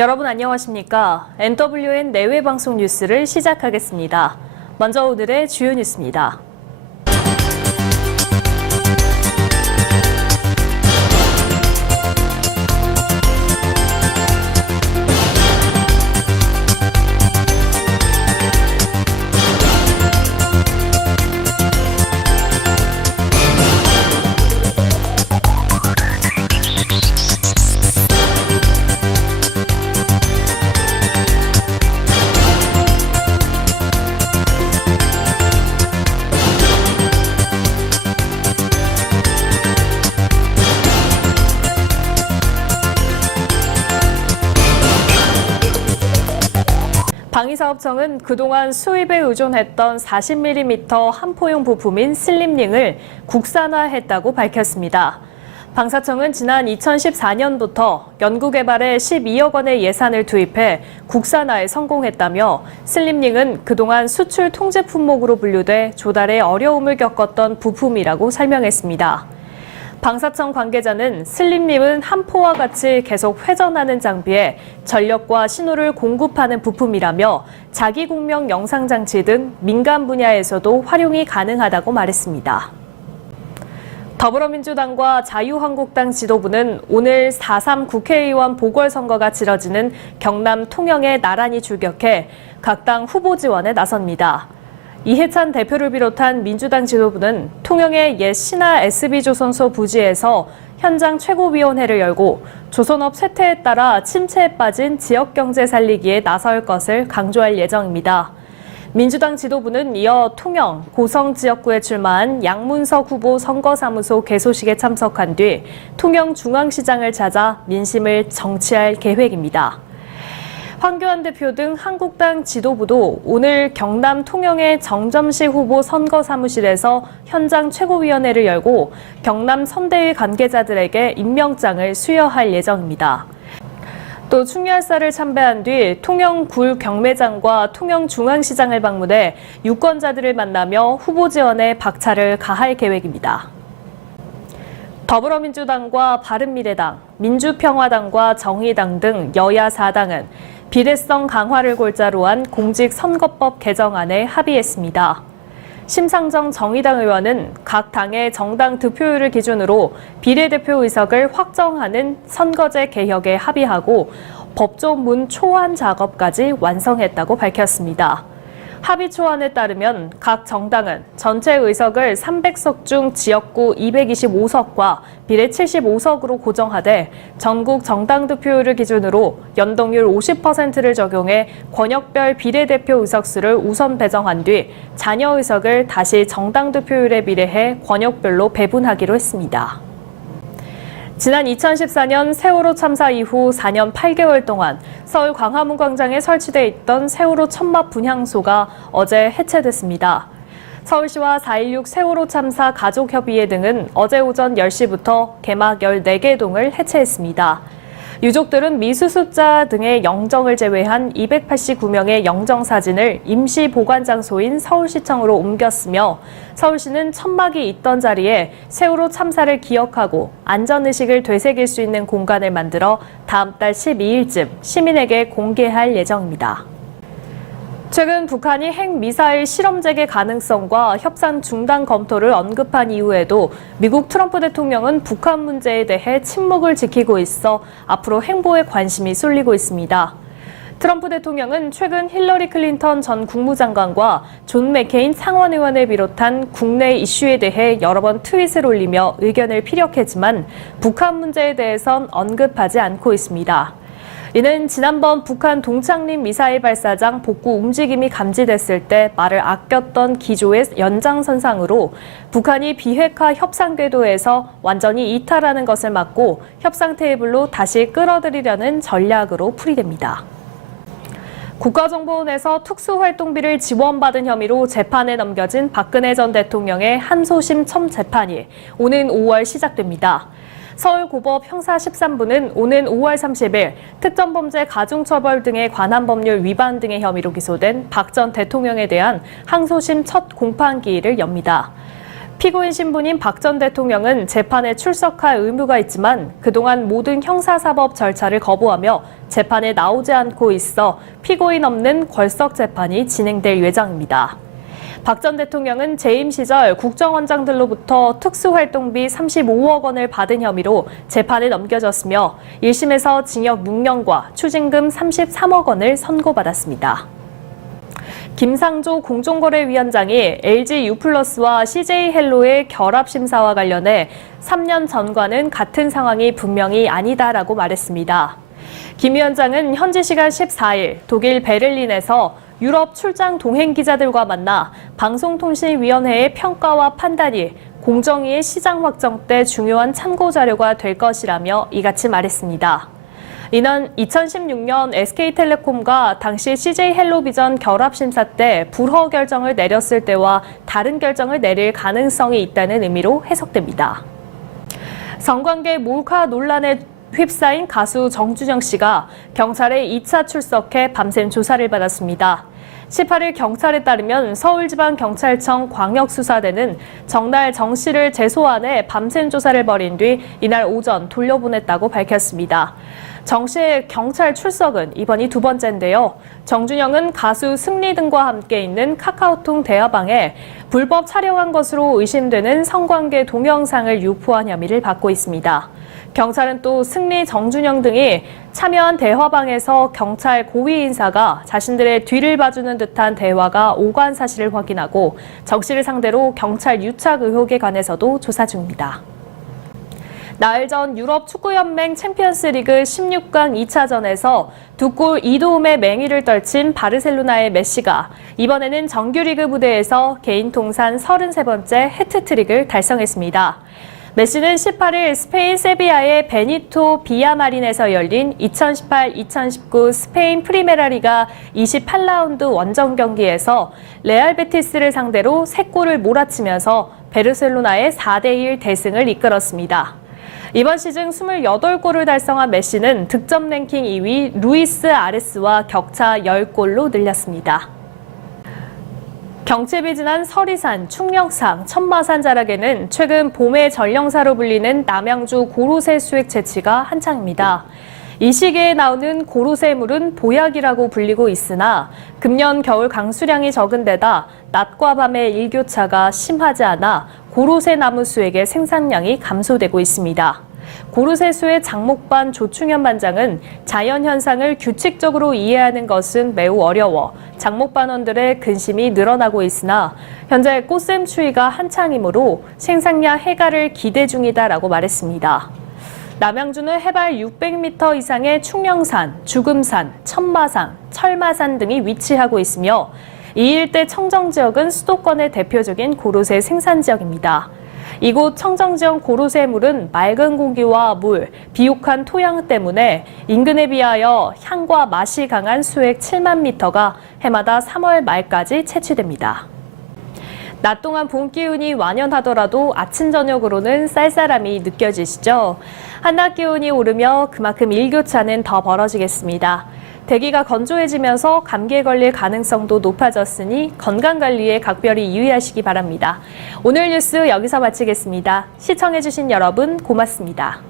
여러분 안녕하십니까? NWN 내외 방송 뉴스를 시작하겠습니다. 먼저 오늘의 주요 뉴스입니다. 방위사업청은 그동안 수입에 의존했던 40mm 함포용 부품인 슬림링을 국산화했다고 밝혔습니다. 방사청은 지난 2014년부터 연구개발에 12억 원의 예산을 투입해 국산화에 성공했다며 슬림링은 그동안 수출 통제 품목으로 분류돼 조달에 어려움을 겪었던 부품이라고 설명했습니다. 방사청 관계자는 슬림링은 함포와 같이 계속 회전하는 장비에 전력과 신호를 공급하는 부품이라며 자기공명 영상장치 등 민간 분야에서도 활용이 가능하다고 말했습니다. 더불어민주당과 자유한국당 지도부는 오늘 4.3 국회의원 보궐선거가 치러지는 경남 통영에 나란히 출격해 각 당 후보 지원에 나섭니다. 이해찬 대표를 비롯한 민주당 지도부는 통영의 옛 신화 SB조선소 부지에서 현장 최고위원회를 열고 조선업 쇠퇴에 따라 침체에 빠진 지역경제 살리기에 나설 것을 강조할 예정입니다. 민주당 지도부는 이어 통영, 고성 지역구에 출마한 양문석 후보 선거사무소 개소식에 참석한 뒤 통영중앙시장을 찾아 민심을 정치할 계획입니다. 황교안 대표 등 한국당 지도부도 오늘 경남 통영의 정점식 후보 선거사무실에서 현장 최고위원회를 열고 경남 선대위 관계자들에게 임명장을 수여할 예정입니다. 또 충렬사를 참배한 뒤 통영 굴 경매장과 통영중앙시장을 방문해 유권자들을 만나며 후보 지원에 박차를 가할 계획입니다. 더불어민주당과 바른미래당, 민주평화당과 정의당 등 여야 4당은 비례성 강화를 골자로 한 공직선거법 개정안에 합의했습니다. 심상정 정의당 의원은 각 당의 정당 득표율을 기준으로 비례대표 의석을 확정하는 선거제 개혁에 합의하고 법조문 초안 작업까지 완성했다고 밝혔습니다. 합의 초안에 따르면 각 정당은 전체 의석을 300석 중 지역구 225석과 비례 75석으로 고정하되 전국 정당 득표율을 기준으로 연동률 50%를 적용해 권역별 비례대표 의석수를 우선 배정한 뒤 잔여 의석을 다시 정당 득표율에 비례해 권역별로 배분하기로 했습니다. 지난 2014년 세월호 참사 이후 4년 8개월 동안 서울 광화문 광장에 설치돼 있던 세월호 천막 분향소가 어제 해체됐습니다. 서울시와 4.16 세월호 참사 가족협의회 등은 어제 오전 10시부터 개막 14개 동을 해체했습니다. 유족들은 미수습자 등의 영정을 제외한 289명의 영정사진을 임시 보관 장소인 서울시청으로 옮겼으며 서울시는 천막이 있던 자리에 세월호 참사를 기억하고 안전의식을 되새길 수 있는 공간을 만들어 다음 달 12일쯤 시민에게 공개할 예정입니다. 최근 북한이 핵미사일 실험 재개 가능성과 협상 중단 검토를 언급한 이후에도 미국 트럼프 대통령은 북한 문제에 대해 침묵을 지키고 있어 앞으로 행보에 관심이 쏠리고 있습니다. 트럼프 대통령은 최근 힐러리 클린턴 전 국무장관과 존 맥케인 상원의원을 비롯한 국내 이슈에 대해 여러 번 트윗을 올리며 의견을 피력했지만 북한 문제에 대해선 언급하지 않고 있습니다. 이는 지난번 북한 동창림 미사일 발사장 복구 움직임이 감지됐을 때 말을 아꼈던 기조의 연장선상으로 북한이 비핵화 협상 궤도에서 완전히 이탈하는 것을 막고 협상 테이블로 다시 끌어들이려는 전략으로 풀이됩니다. 국가정보원에서 특수활동비를 지원받은 혐의로 재판에 넘겨진 박근혜 전 대통령의 한소심 첨재판이 오는 5월 시작됩니다. 서울고법 형사 13부는 오는 5월 30일 특정범죄 가중처벌 등에 관한 법률 위반 등의 혐의로 기소된 박 전 대통령에 대한 항소심 첫 공판기일을 엽니다. 피고인 신분인 박 전 대통령은 재판에 출석할 의무가 있지만 그동안 모든 형사사법 절차를 거부하며 재판에 나오지 않고 있어 피고인 없는 궐석 재판이 진행될 예정입니다. 박 전 대통령은 재임 시절 국정원장들로부터 특수활동비 35억 원을 받은 혐의로 재판에 넘겨졌으며 1심에서 징역 6년과 추징금 33억 원을 선고받았습니다. 김상조 공정거래위원장이 LG U+와 CJ헬로의 결합 심사와 관련해 3년 전과는 같은 상황이 분명히 아니다라고 말했습니다. 김 위원장은 현지 시간 14일 독일 베를린에서 유럽 출장 동행 기자들과 만나 방송통신위원회의 평가와 판단이 공정위의 시장 확정 때 중요한 참고 자료가 될 것이라며 이같이 말했습니다. 이는 2016년 SK텔레콤과 당시 CJ헬로비전 결합 심사 때 불허 결정을 내렸을 때와 다른 결정을 내릴 가능성이 있다는 의미로 해석됩니다. 성관계 몰카 논란에 휩싸인 가수 정준영 씨가 경찰에 2차 출석해 밤샘 조사를 받았습니다. 18일 경찰에 따르면 서울지방경찰청 광역수사대는 정날 정 씨를 재소환해 밤샘 조사를 벌인 뒤 이날 오전 돌려보냈다고 밝혔습니다. 정 씨의 경찰 출석은 이번이 두 번째인데요. 정준영은 가수 승리 등과 함께 있는 카카오톡 대화방에 불법 촬영한 것으로 의심되는 성관계 동영상을 유포한 혐의를 받고 있습니다. 경찰은 또 승리, 정준영 등이 참여한 대화방에서 경찰 고위 인사가 자신들의 뒤를 봐주는 듯한 대화가 오간 사실을 확인하고 정 씨를 상대로 경찰 유착 의혹에 관해서도 조사 중입니다. 나흘 전 유럽 축구연맹 챔피언스리그 16강 2차전에서 두 골 2도움의 맹위를 떨친 바르셀로나의 메시가 이번에는 정규리그 무대에서 개인 통산 33번째 해트트릭을 달성했습니다. 메시는 18일 스페인 세비야의 베니토 비야마린에서 열린 2018-2019 스페인 프리메라리가 28라운드 원정 경기에서 레알 베티스를 상대로 3골을 몰아치면서 바르셀로나의 4대1 대승을 이끌었습니다. 이번 시즌 28골을 달성한 메시는 득점 랭킹 2위 루이스 아레스와 격차 10골로 늘렸습니다. 경칩이 지난 서리산, 충령산, 천마산 자락에는 최근 봄의 전령사로 불리는 남양주 고로쇠 수액 채취가 한창입니다. 이 시기에 나오는 고로쇠물은 보약이라고 불리고 있으나 금년 겨울 강수량이 적은 데다 낮과 밤의 일교차가 심하지 않아 고로쇠 나무 수액의 생산량이 감소되고 있습니다. 고로쇠수의 장목반 조충현 반장은 자연현상을 규칙적으로 이해하는 것은 매우 어려워 장목반원들의 근심이 늘어나고 있으나 현재 꽃샘 추위가 한창이므로 생산량 해가를 기대 중이다라고 말했습니다. 남양주는 해발 600m 이상의 충령산, 주금산, 천마산, 철마산 등이 위치하고 있으며 이 일대 청정지역은 수도권의 대표적인 고로쇠 생산 지역입니다. 이곳 청정지역 고로쇠물은 맑은 공기와 물, 비옥한 토양 때문에 인근에 비하여 향과 맛이 강한 수액 7만 미터가 해마다 3월 말까지 채취됩니다. 낮 동안 봄 기운이 완연하더라도 아침 저녁으로는 쌀쌀함이 느껴지시죠? 한낮 기온이 오르며 그만큼 일교차는 더 벌어지겠습니다. 대기가 건조해지면서 감기에 걸릴 가능성도 높아졌으니 건강관리에 각별히 유의하시기 바랍니다. 오늘 뉴스 여기서 마치겠습니다. 시청해주신 여러분 고맙습니다.